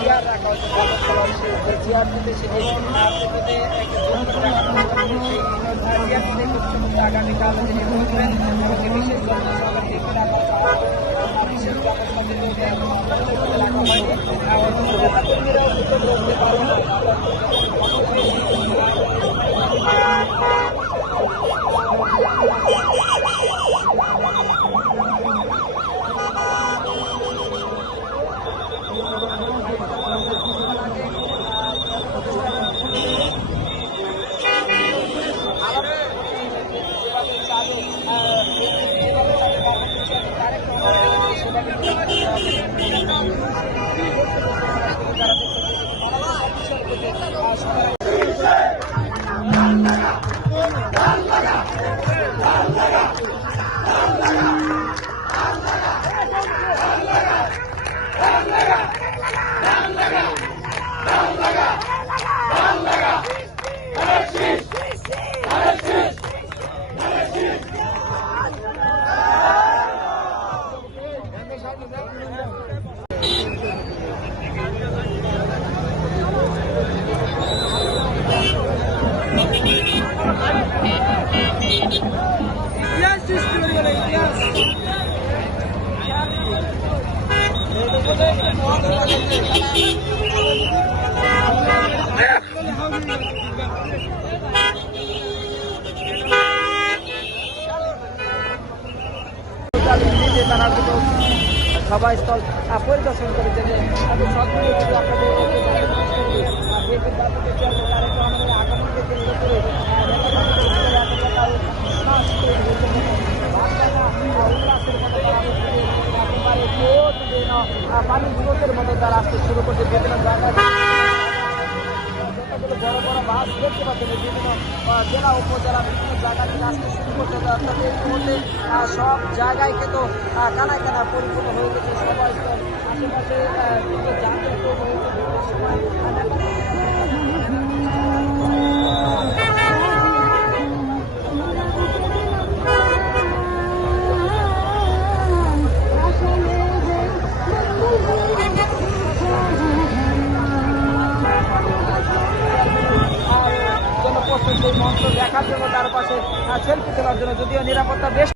Chair রাখা হচ্ছে chair দিতে শিখেছি চেয়ার দিতে আগামীকাল তিনি বলবেন আমাকে বিশেষ কর্মসভাতে রাখা হচ্ছে বিশেষ কর্মসভাতে রাখা fácil. সভাস্থল আহ, পরিদর্শন করেছে যে তাদের সবগুলো যদি আপনাদের পানির স্রোতের তারা আসতে শুরু করছে বিভিন্ন বড় বড় বাস দেখতে পাচ্ছেন বিভিন্ন জেলা উপজেলা বিভিন্ন জায়গা থেকে আসতে শুরু করতে তাদের সব জায়গায় কিন্তু কানায় কানা পরিপূর্ণ হয়ে গেছে সবাই। সেই মঞ্চ দেখার জন্য তার পাশে সেলফি তোলার জন্য যদিও নিরাপত্তা বেশ